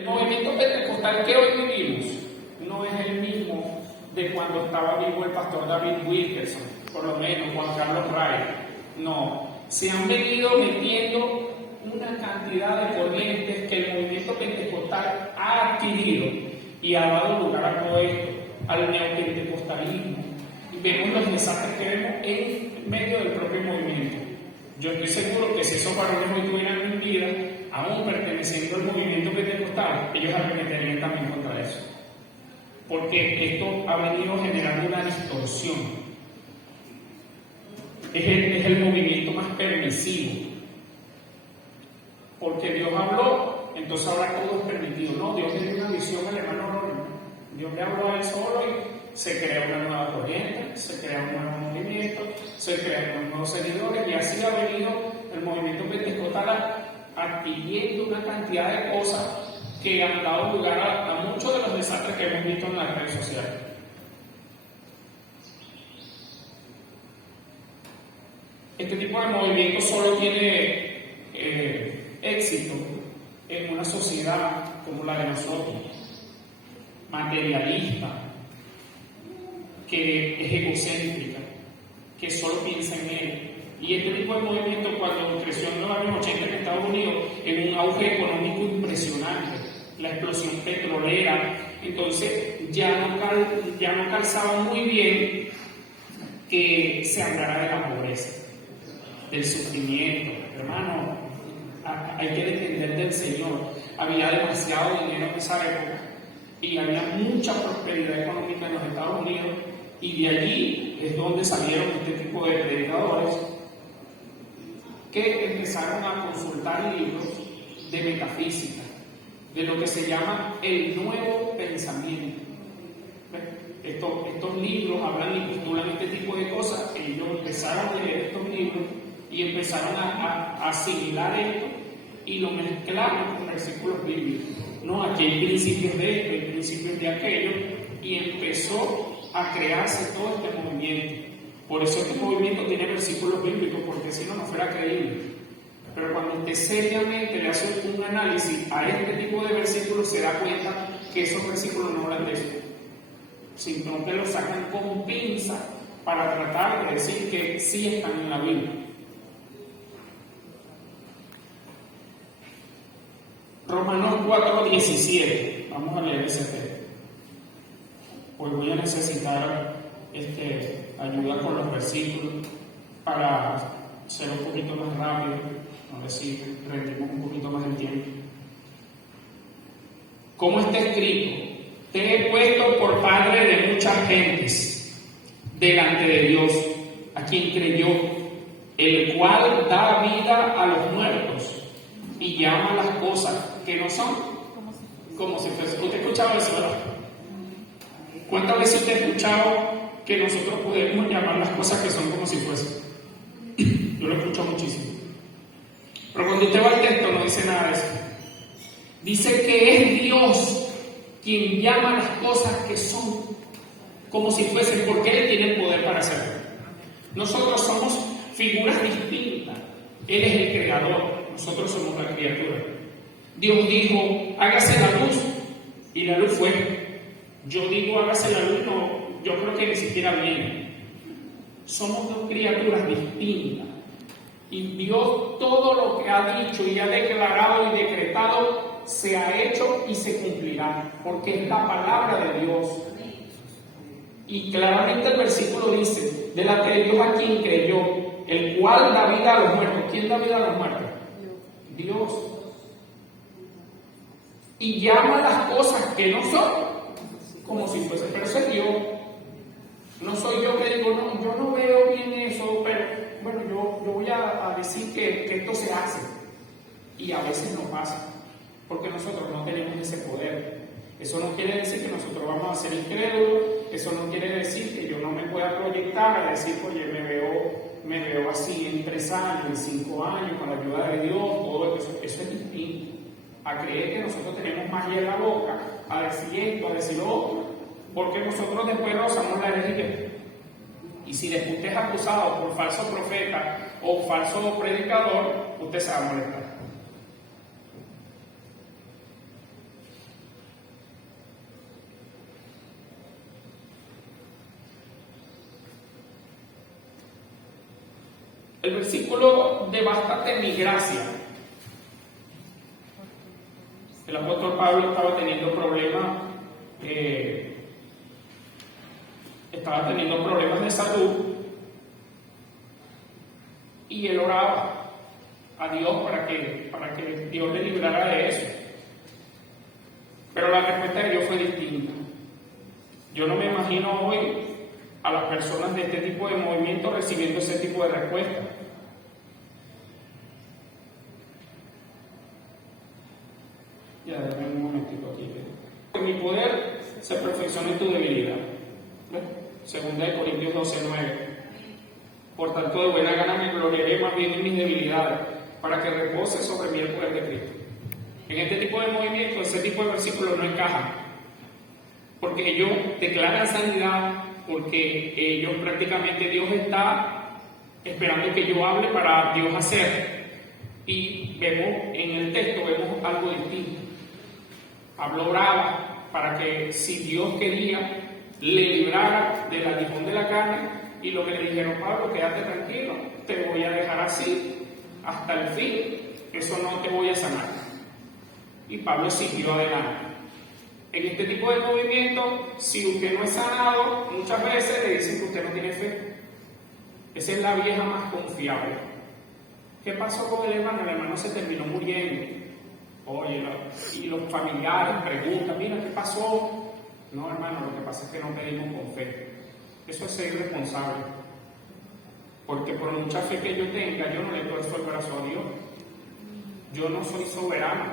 El movimiento pentecostal que hoy vivimos no es el mismo de cuando estaba vivo el pastor David Wilkerson, por lo menos Juan Carlos Ray. No, se han venido metiendo una cantidad de corrientes que el movimiento pentecostal ha adquirido y ha dado lugar a todo esto, al neopentecostalismo. Y vemos los desastres que vemos en medio del propio movimiento. Yo estoy seguro que si esos varones hoy tuvieran en vida, aún perteneciendo al movimiento pentecostal, ellos arremetirían también contra eso. Porque esto ha venido generando una distorsión. Es el movimiento más permisivo. Porque Dios habló, entonces ahora todo es permitido. No, Dios tiene una visión al hermano Rolando. Dios le habló a él solo y se crea una nueva corriente, se crea un nuevo movimiento, se crean unos nuevos seguidores, y así ha venido el movimiento pentecostal adquiriendo una cantidad de cosas que han dado lugar a muchos de los desastres que hemos visto en las redes sociales. Este tipo de movimiento solo tiene éxito en una sociedad como la de nosotros, materialista, que es egocéntrica, que solo piensa en él. Y este tipo de movimiento, cuando creció en los años 80 en Estados Unidos, en un auge económico impresionante, la explosión petrolera, entonces ya no calzaba muy bien que se hablara de la pobreza, del sufrimiento. Hermano, hay que depender del Señor. Había demasiado dinero en esa época y había mucha prosperidad económica en los Estados Unidos, y de allí es donde salieron este tipo de predicadores que empezaron a consultar libros de metafísica, de lo que se llama el nuevo pensamiento. Estos libros hablan y postulan este tipo de cosas. Ellos empezaron a leer estos libros y empezaron a asimilar esto y lo mezclaron con versículos bíblicos. No, aquí hay principios de esto, hay principios de aquello, y empezó a crearse todo este movimiento. Por eso este movimiento tiene versículos bíblicos, porque si no, no fuera creíble. Pero cuando usted seriamente le hace un análisis a este tipo de versículos, se da cuenta que esos versículos no hablan de eso, sino que los sacan con pinza para tratar de decir que sí están en la Biblia. Romanos 4:17. Vamos a leer ese texto. Pues voy a necesitar ayuda con los versículos para ser un poquito más rápido, a ver si rendimos un poquito más el tiempo. ¿Cómo está escrito? Te he puesto por padre de muchas gentes delante de Dios, a quien creyó, el cual da vida a los muertos y llama las cosas que no son como si fuese. ¿Usted ha escuchado eso, verdad? ¿Cuántas veces usted ha escuchado que nosotros podemos llamar las cosas que son como si fuesen? Yo lo escucho muchísimo. Pero cuando usted va al texto no dice nada de eso. Dice que es Dios quien llama las cosas que son como si fuesen, porque Él tiene el poder para hacerlo. Nosotros somos figuras distintas. Él es el creador, nosotros somos la criatura. Dios dijo, hágase la luz, y la luz fue. Yo digo, hágase la luz, no, yo creo que ni siquiera viene. Somos dos criaturas distintas. Y Dios todo lo que ha dicho y ha declarado y decretado se ha hecho y se cumplirá, porque es la palabra de Dios. Y claramente el versículo dice, delante de Dios a quien creyó, el cual da vida a los muertos. ¿Quién da vida a los muertos? Dios. Y llama las cosas que no son como si fuese, pero eso es Dios. No soy yo que digo, no, yo no veo bien eso, pero bueno, yo voy a decir que esto se hace. Y a veces no pasa, porque nosotros no tenemos ese poder. Eso no quiere decir que nosotros vamos a ser incrédulos, eso no quiere decir que yo no me pueda proyectar a decir, oye, me veo así en 3 años, en 5 años, con la ayuda de Dios, todo eso es distinto a creer que nosotros tenemos magia en la boca, a decir esto, a decir lo otro, porque nosotros después rozamos la herejía. Y si después usted es acusado por falso profeta o falso predicador, usted se va a molestar. El versículo de bástate mi gracia. El apóstol Pablo estaba teniendo problemas de salud y él oraba a Dios para que Dios le librara de eso. Pero la respuesta de Dios fue distinta. Yo no me imagino hoy a las personas de este tipo de movimiento recibiendo ese tipo de respuesta. Ya, déjame un momentito aquí. Que mi poder se perfeccione en tu debilidad. Segunda de Corintios 12:9. Por tanto, de buena gana me gloriaré más bien en mis debilidades, para que repose sobre mí el poder de Cristo. En este tipo de movimiento, ese tipo de versículos no encajan, porque ellos declaran sanidad, porque ellos prácticamente Dios está esperando que yo hable para Dios hacer. Y vemos en el texto, vemos algo distinto. Pablo oraba para que si Dios quería, le librara del aguijón de la carne, y lo que le dijeron: Pablo, quédate tranquilo, te voy a dejar así hasta el fin, eso no te voy a sanar. Y Pablo siguió adelante. En este tipo de movimiento, si usted no es sanado, muchas veces le dicen que usted no tiene fe. Esa es la vieja más confiable. ¿Qué pasó con el hermano? El hermano se terminó muriendo. Oye, y los familiares preguntan: mira, ¿qué pasó? No, hermano, lo que pasa es que no pedimos con fe. Eso es ser irresponsable. Porque por mucha fe que yo tenga, yo no le puedo el brazo a Dios. Yo no soy soberano.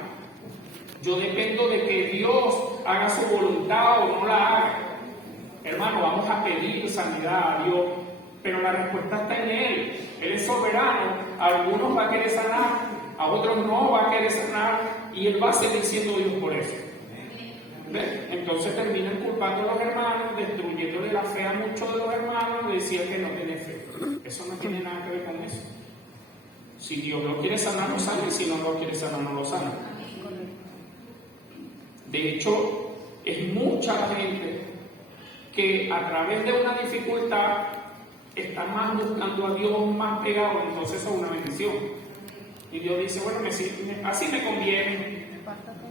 Yo dependo de que Dios haga su voluntad o no la haga. Hermano, vamos a pedir sanidad a Dios, pero la respuesta está en Él. Él es soberano. A algunos va a querer sanar, a otros no va a querer sanar, y Él va a seguir siendo Dios por eso. ¿Ves? Entonces terminan culpando a los hermanos, destruyéndole la fe a muchos de los hermanos, decían que no tiene fe. Eso no tiene nada que ver con eso. Si Dios lo quiere sanar, lo sana, y si no lo quiere sanar, no lo sana. De hecho, es mucha gente que a través de una dificultad está más buscando a Dios, más pegado, entonces eso es una bendición. Y Dios dice: bueno, así me conviene,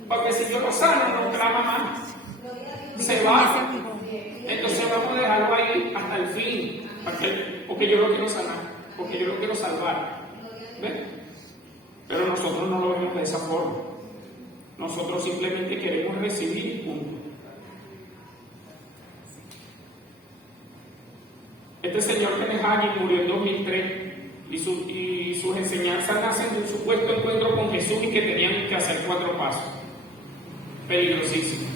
porque si yo lo sano, no clama más, se va. Entonces vamos a dejarlo ahí hasta el fin, porque yo lo quiero sanar, porque yo lo quiero salvar. ¿Ves? Pero nosotros no lo vemos de esa forma. Nosotros simplemente queremos recibir, punto. Este señor Kenneth Hagin murió en 2003 y sus enseñanzas nacen de un supuesto encuentro con Jesús y que tenían que hacer 4 pasos. Peligrosísimo.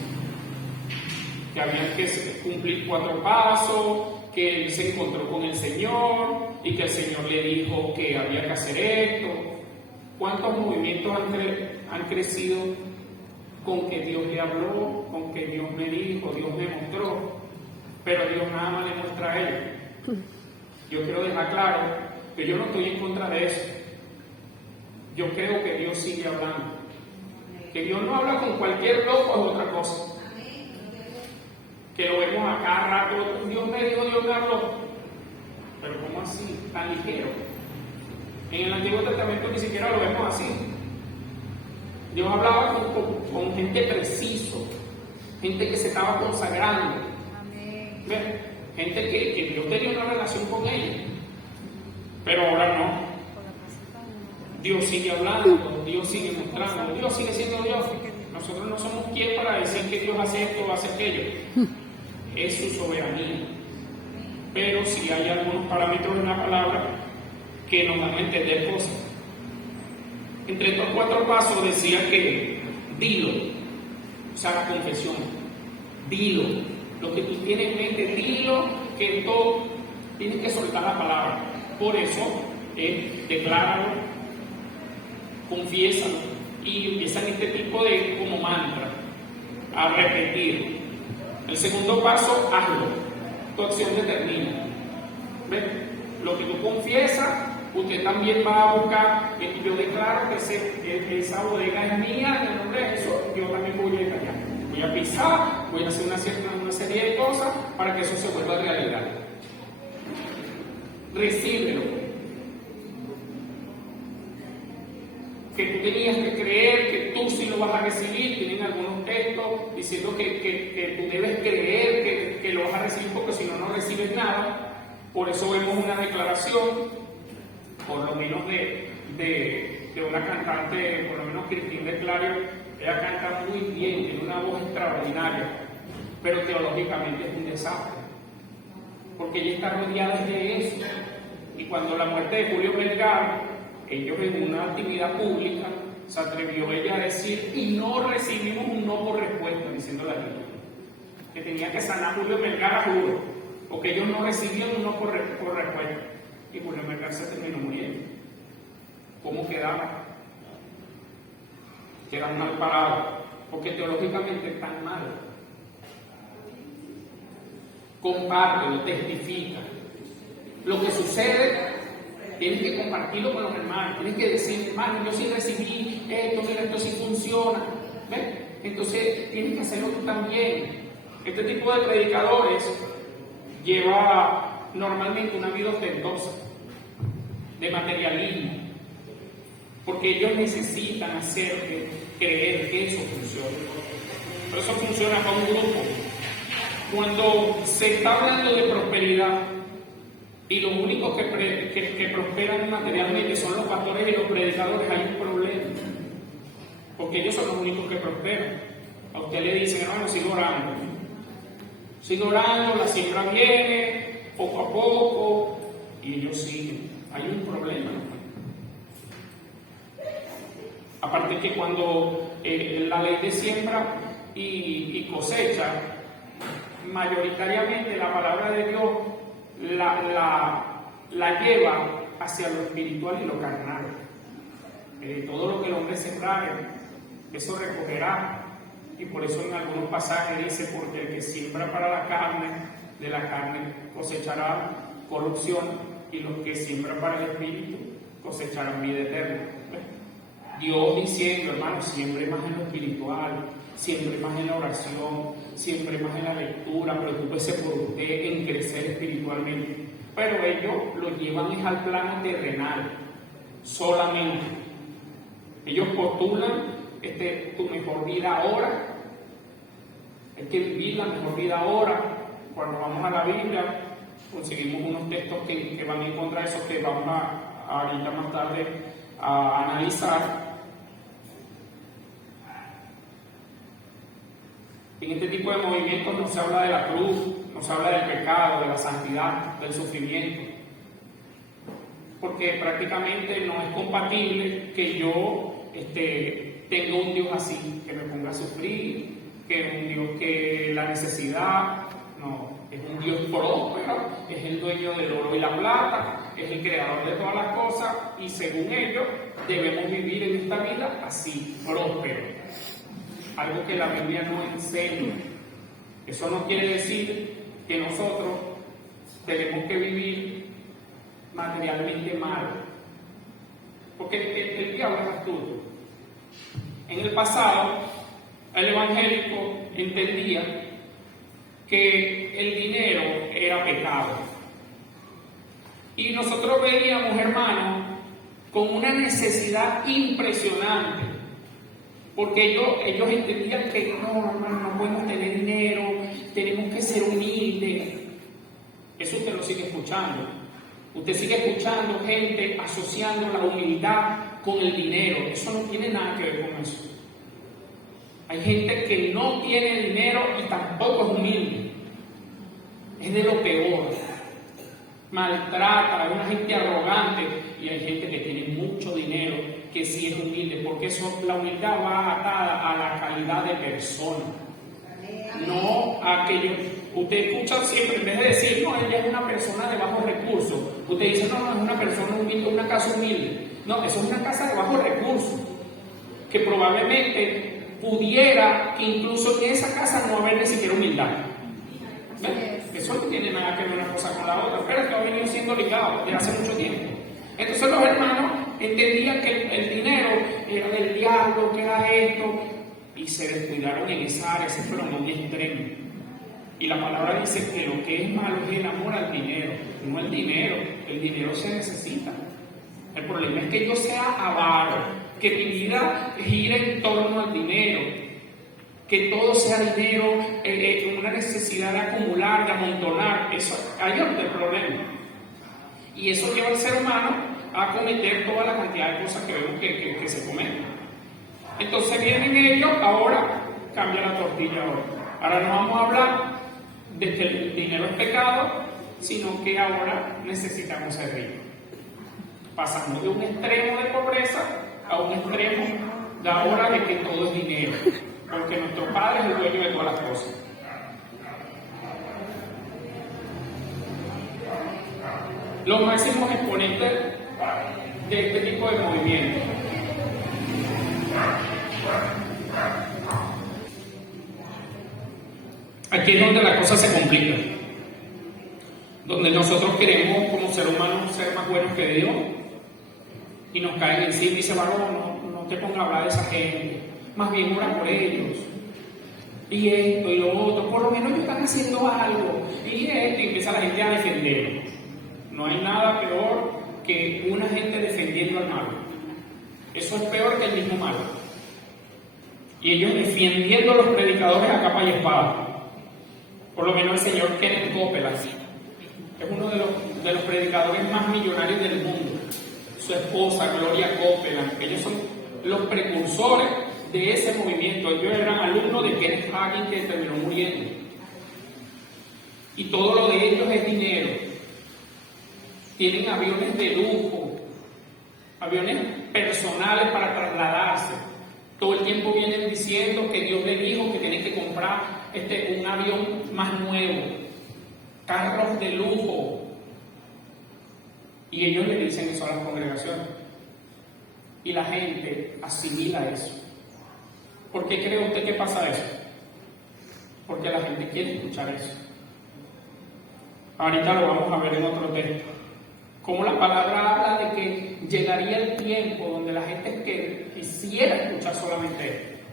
Que habían que cumplir 4 pasos, que él se encontró con el Señor y que el Señor le dijo que había que hacer esto. ¿Cuántos movimientos han crecido con que Dios le habló, con que Dios me dijo, Dios me mostró, pero Dios nada más le muestra a ellos? Yo quiero dejar claro que yo no estoy en contra de eso. Yo creo que Dios sigue hablando. Que Dios no habla con cualquier loco es otra cosa. Que lo vemos a cada rato: Dios me dijo, Dios me habló. Pero ¿cómo así? Tan ligero. En el Antiguo Testamento ni siquiera lo vemos así. Dios hablaba con gente preciso, gente que se estaba consagrando. ¿Ves? Gente que Dios tenía una relación con ella. Pero ahora no. Dios sigue hablando, Dios sigue mostrando, Dios sigue siendo Dios. Nosotros no somos quien para decir que Dios hace esto o hace aquello. Es su soberanía. Pero sí hay algunos parámetros en la palabra que nos dan a entender cosas. Entre estos 4 pasos decía que dilo, o sea, la confesión, dilo, lo que tú tienes en mente, dilo, que todo tienes que soltar la palabra. Por eso, decláralo, confiésalo, y empiezan este tipo de como mantra a repetir. El segundo paso, hazlo, tu acción determina. ¿Ves? Lo que tú confiesas, usted también va a buscar. Yo declaro que esa bodega es mía, en el nombre de Jesús, yo también voy a ir allá. Voy a pisar, voy a hacer una serie de cosas para que eso se vuelva realidad. Recíbelo. que tú tenías que creer que tú sí lo vas a recibir. Tienen algunos textos diciendo que tú debes creer que lo vas a recibir, porque si no, no recibes nada. Por eso vemos una declaración, por lo menos de una cantante, por lo menos Cristina de Clario. Ella canta muy bien, tiene una voz extraordinaria, pero teológicamente es un desastre, porque ella está rodeada de eso. Y cuando la muerte de Julio Vergara, ellos en una actividad pública se atrevió ella a decir, y no recibimos un no por respuesta, diciendo la Biblia, que tenía que sanar Julio Vergara, juro, porque ellos no recibían un no por respuesta, y Julio Vergara se terminó muriendo. ¿Cómo quedaba? Que eran mal parados, porque teológicamente están mal. Compártelo, testifica. Lo que sucede, tienes que compartirlo con los hermanos, tienes que decir, hermano, yo sí recibí esto, mira, esto sí funciona. ¿Ves? Entonces tienes que hacerlo tú también. Este tipo de predicadores lleva normalmente una vida ostentosa, de materialismo, porque ellos necesitan hacerte creer que eso funciona. Pero eso funciona para un grupo. Cuando se está hablando de prosperidad y los únicos que prosperan materialmente son los pastores y los predicadores, hay un problema, porque ellos son los únicos que prosperan. A usted le dicen, hermano, sigue orando, la siembra viene poco a poco, y ellos siguen. Hay un problema, ¿no? Aparte que cuando la ley de siembra y cosecha, mayoritariamente la palabra de Dios la lleva hacia lo espiritual y lo carnal. Todo lo que el hombre sembrare, eso recogerá. Y por eso en algunos pasajes dice, porque el que siembra para la carne, de la carne cosechará corrupción, y los que siembran para el espíritu cosecharán vida eterna. Dios diciendo, hermano, siempre más en lo espiritual, siempre más en la oración, siempre más en la lectura, preocúpese por usted en crecer espiritualmente. Pero ellos lo llevan al plano terrenal solamente. Ellos postulan tu mejor vida ahora. Hay que vivir la mejor vida ahora. Cuando vamos a la Biblia, conseguimos unos textos que van en contra de eso, que vamos a ahorita más tarde a analizar. En este tipo de movimientos no se habla de la cruz, no se habla del pecado, de la santidad, del sufrimiento, porque prácticamente no es compatible que yo tenga un Dios así, que me ponga a sufrir, que es un Dios que la necesidad, no, es un Dios próspero, es el dueño del oro y la plata, es el creador de todas las cosas, y según ellos debemos vivir en esta vida así, próspero. Algo que la Biblia no enseña. Eso no quiere decir que nosotros tenemos que vivir materialmente mal, porque el diablo es astuto. En el pasado, el evangélico entendía que el dinero era pecado, y nosotros veíamos, hermanos, con una necesidad impresionante, porque ellos entendían que no, hermano, no podemos tener dinero, tenemos que ser humildes. Eso usted lo sigue escuchando. Usted sigue escuchando gente asociando la humildad con el dinero. Eso no tiene nada que ver con eso. Hay gente que no tiene dinero y tampoco es humilde. Es de lo peor. Maltrata, hay una gente arrogante, y hay gente que tiene mucho dinero que sí es humilde, porque eso, la humildad va atada a la calidad de persona, no a que usted escucha siempre, en vez de decir, no, ella es una persona de bajos recursos, usted dice, no, es una persona humilde, una casa humilde. No, eso es una casa de bajos recursos, que probablemente pudiera que incluso en esa casa no haber ni siquiera humildad. ¿Ven? Eso no tiene nada que ver una cosa con la otra, pero esto ha venido siendo ligado desde hace mucho tiempo. Entonces los hermanos entendían que el dinero era del diablo, que era esto, y se descuidaron en esa área, se fueron muy extremos. Y la palabra dice que lo que es malo es el amor al dinero, no el dinero se necesita. El problema es que yo sea avaro, que mi vida gire en torno al dinero, que todo sea dinero, una necesidad de acumular, de amontonar. Eso, ahí es el problema. Y eso lleva al ser humano a cometer toda la cantidad de cosas que vemos que se cometen. Entonces vienen ellos, ahora cambia la tortilla ahora. Ahora no vamos a hablar de que el dinero es pecado, sino que ahora necesitamos ser ricos. Pasamos de un extremo de pobreza a un extremo de ahora de que todo es dinero, porque nuestro Padre es el dueño de todas las cosas. Los máximos exponentes de este tipo de movimiento. Aquí es donde la cosa se complica, donde nosotros queremos como ser humanos ser más buenos que Dios y nos caen encima y dice, varón, no te pongas a hablar de esa gente, más bien ora por ellos, y esto y lo otro, por lo menos ellos están haciendo algo, y esto, y empieza la gente a defender. No hay nada peor que una gente defendiendo al malo. Eso es peor que el mismo malo. Y ellos defendiendo a los predicadores a capa y espada. Por lo menos el señor Kenneth Copeland es uno de los predicadores más millonarios del mundo. Su esposa, Gloria Copeland, ellos son los precursores de ese movimiento. Ellos eran alumnos de Kenneth Hagin, que terminó muriendo. Y todo lo de ellos es dinero. Tienen aviones de lujo, aviones personales para trasladarse. Todo el tiempo vienen diciendo que Dios les dijo que tienen que comprar un avión más nuevo, carros de lujo. Y ellos le dicen eso a las congregaciones. Y la gente asimila eso. ¿Por qué cree usted que pasa eso? Porque la gente quiere escuchar eso. Ahorita lo vamos a ver en otro texto. Como la palabra habla de que llegaría el tiempo donde la gente quisiera escuchar solamente esto.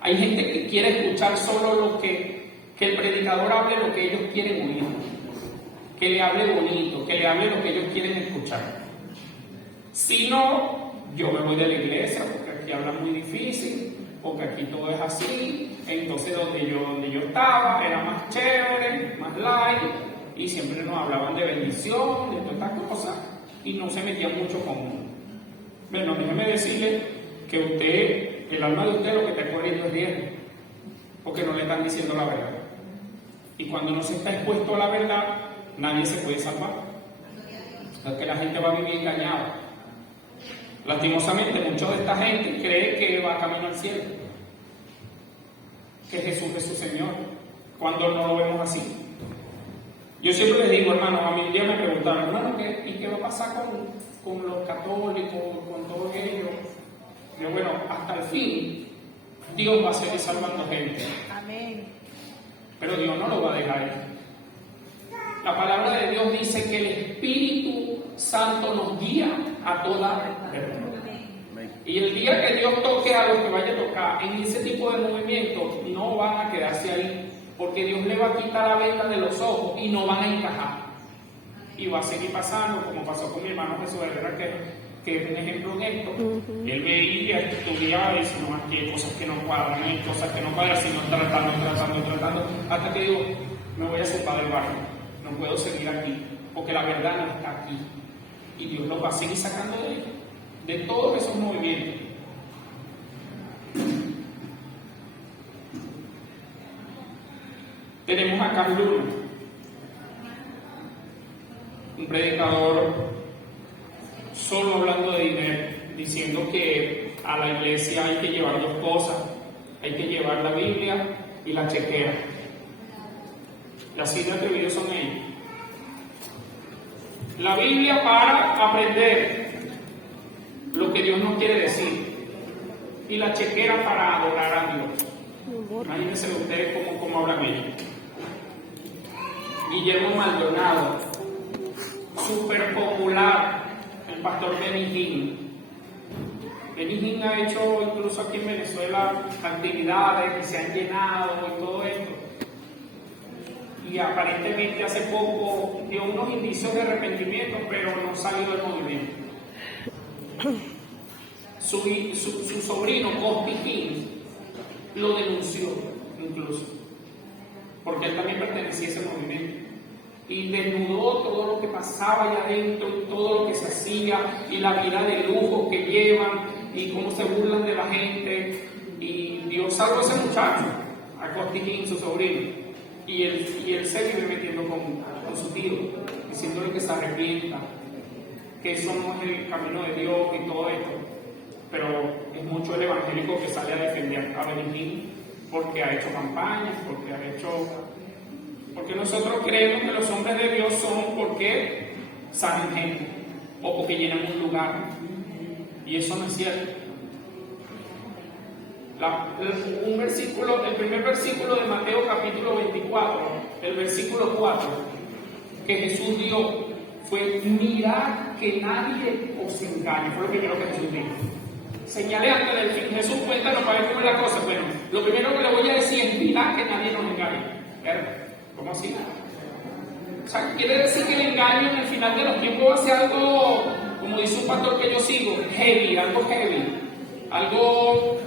Hay gente que quiere escuchar solo lo que el predicador hable lo que ellos quieren oír, que le hable bonito, que le hable lo que ellos quieren escuchar. Si no, yo me voy de la iglesia porque aquí habla muy difícil, porque aquí todo es así. Entonces donde yo estaba era más chévere, más light, y siempre nos hablaban de bendición, de todas estas cosas, y no se metían mucho con uno. Bueno, déjeme decirle que usted, el alma de usted, lo que está corriendo es riesgo, porque no le están diciendo la verdad. Y cuando no se está expuesto a la verdad, nadie se puede salvar. Porque la gente va a vivir engañada. Lastimosamente, mucha de esta gente cree que va camino al cielo, que Jesús es su Señor, cuando no lo vemos así. Yo siempre les digo, hermanos, a mí un día me preguntaron, hermano, ¿y qué va a pasar con los católicos, con todos ellos? Yo, bueno, hasta el fin, Dios va a seguir salvando gente. Amén. Pero Dios no lo va a dejar ahí. La palabra de Dios dice que el Espíritu Santo nos guía a toda verdad. Y el día que Dios toque a los que vaya a tocar en ese tipo de movimientos, no van a quedarse ahí. Porque Dios le va a quitar la venda de los ojos y no van a encajar. Y va a seguir pasando, como pasó con mi hermano Jesús Herrera, que es un ejemplo en esto. Él veía, estudiaba y dice, no, aquí hay cosas que no cuadran, hay cosas que no cuadran, sino tratando, hasta que digo, me voy a separar del barrio, no puedo seguir aquí, porque la verdad no está aquí. Y Dios lo va a seguir sacando de todos esos movimientos. Tenemos a Carl Luna, un predicador solo hablando de dinero, diciendo que a la iglesia hay que llevar dos cosas, hay que llevar la Biblia y la chequera. Y así de atrevidos son ellos. La Biblia para aprender lo que Dios nos quiere decir y la chequera para adorar a Dios. Imagínense ustedes cómo hablan ellos. Guillermo Maldonado, súper popular, el pastor Benny Hinn. Benny Hinn ha hecho incluso aquí en Venezuela actividades que se han llenado y todo esto. Y aparentemente hace poco dio unos indicios de arrepentimiento, pero no salió del movimiento. su sobrino, Costi lo denunció incluso, porque él también pertenecía a ese movimiento. Y desnudó todo lo que pasaba allá adentro, y todo lo que se hacía, y la vida de lujo que llevan, y cómo se burlan de la gente. Y Dios salvó a ese muchacho, a Costi, su sobrino. Y él se vive metiendo con su tío, diciéndole que se arrepienta, que eso no es el camino de Dios y todo esto. Pero es mucho el evangélico que sale a defender a Benignín porque ha hecho campañas, porque nosotros creemos que los hombres de Dios son porque sanan gente o porque llenan un lugar, y eso no es cierto. El primer versículo de Mateo capítulo 24, el versículo 4, que Jesús dio fue: mirad que nadie os engañe. Fue lo primero que Jesús dijo. Señalé antes del fin. Jesús, cuéntanos para ver cómo es la cosa. Bueno, lo primero que le voy a decir es: mirad que nadie nos engañe. ¿Cómo así? O sea, quiere decir que el engaño en el final de los tiempos va a ser algo, como dice un pastor que yo sigo, heavy, algo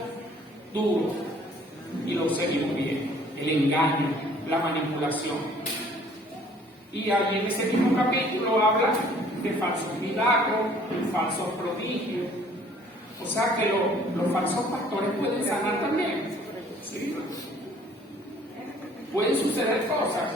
duro. Y lo seguimos bien. El engaño, la manipulación. Y allí en ese mismo capítulo habla de falsos milagros, de falsos prodigios. O sea que los falsos pastores pueden sanar también. ¿Sí? Pueden suceder cosas.